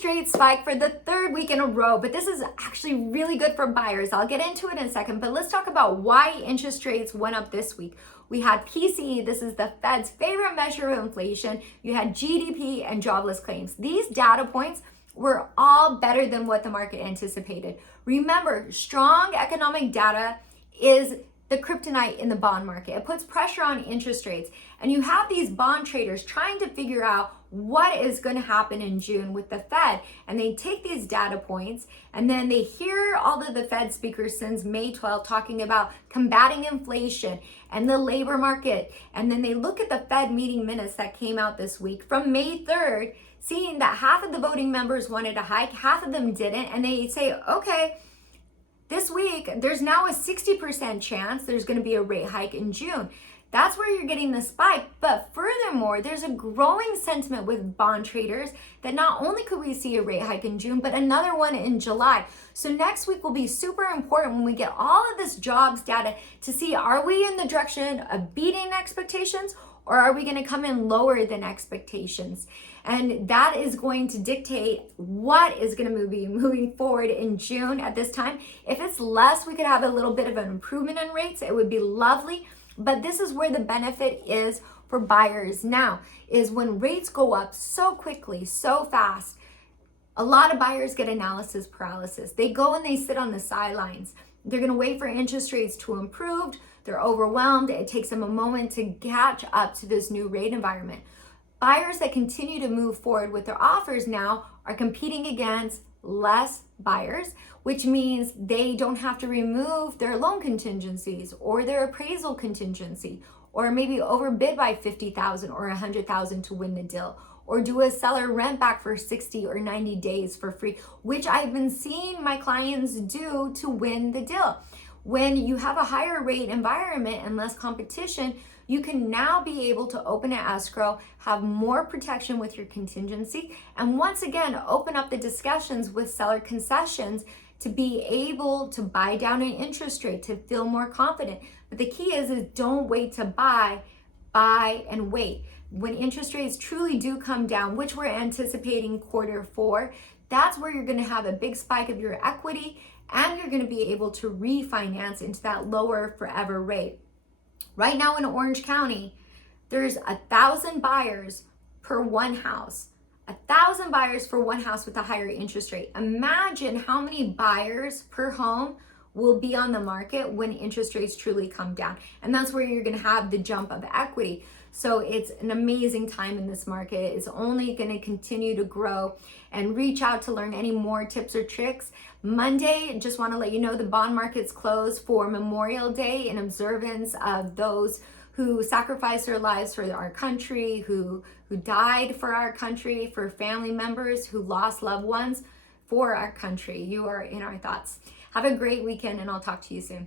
interest rates spike for the third week in a row, but this is actually really good for buyers. I'll get into it in a second, but let's talk about why interest rates went up this week. We had PCE, this is the Fed's favorite measure of inflation. You had GDP and jobless claims. These data points were all better than what the market anticipated. Remember, strong economic data is the kryptonite in the bond market. It puts pressure on interest rates. And you have these bond traders trying to figure out what is going to happen in June with the Fed. And they take these data points and then they hear all of the Fed speakers since May 12th talking about combating inflation and the labor market. And then they look at the Fed meeting minutes that came out this week from May 3rd, seeing that half of the voting members wanted a hike, half of them didn't. And they say, okay, this week, there's now a 60% chance there's going to be a rate hike in June. That's where you're getting the spike. But furthermore, there's a growing sentiment with bond traders that not only could we see a rate hike in June, but another one in July. So next week will be super important when we get all of this jobs data to see, are we in the direction of beating expectations, or are we going to come in lower than expectations? And that is going to dictate what is going to be moving forward in June at this time. If it's less, we could have a little bit of an improvement in rates. It would be lovely. But this is where the benefit is for buyers now, is when rates go up so quickly, so fast, a lot of buyers get analysis paralysis. They go and they sit on the sidelines. They're going to wait for interest rates to improve. They're overwhelmed. It takes them a moment to catch up to this new rate environment. Buyers that continue to move forward with their offers now are competing against less buyers, which means they don't have to remove their loan contingencies or their appraisal contingency, or maybe overbid by $50,000 or $100,000 to win the deal, or do a seller rent back for 60 or 90 days for free, which I've been seeing my clients do to win the deal. When you have a higher rate environment and less competition, you can now be able to open an escrow, have more protection with your contingency, and once again, open up the discussions with seller concessions to be able to buy down an interest rate, to feel more confident. But the key is don't wait to buy and wait. When interest rates truly do come down, which we're anticipating Q4, that's where you're going to have a big spike of your equity, and you're going to be able to refinance into that lower forever rate. Right now in Orange County, there's 1,000 buyers per one house. 1,000 buyers for one house with a higher interest rate. Imagine how many buyers per home will be on the market when interest rates truly come down. And that's where you're going to have the jump of equity. So it's an amazing time in this market. It's only going to continue to grow. And reach out to learn any more tips or tricks. Monday, just want to let you know the bond market's closed for Memorial Day in observance of those who sacrificed their lives for our country, who died for our country, for family members who lost loved ones for our country. You are in our thoughts. Have a great weekend, and I'll talk to you soon.